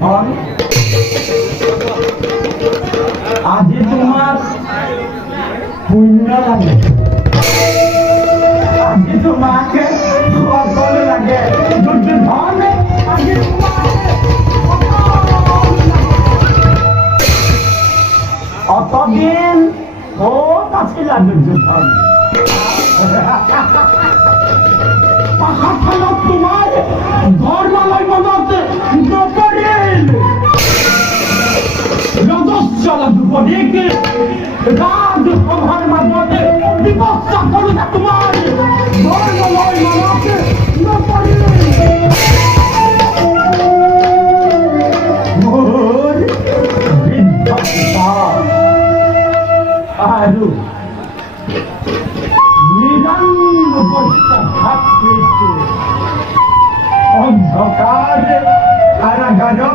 ধন আজি তোমার পুণ্য লাগে আজি তোমাকে সকল লাগে দুর্যোধন আজি অতদিন ও কাছিলা দুর্যোধন পাহাড় তোমার ধর্মালয় মনত নপরিল রজস্বল দুপদিক রাজসভার মাঝে বিপক্ষা করুণা তোমার ধর্মালয় মনত নপরিল মোর বৃদ্ধ পিতা আরু অন্ধকার কারাগারে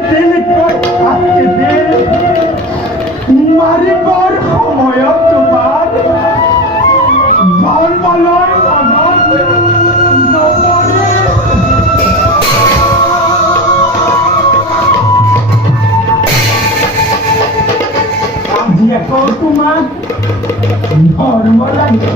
তেল করে মারিবার সময় তোমার ধর্মালয় মনত নপরে আজি আকৌ তোমার ধর্ম লাগে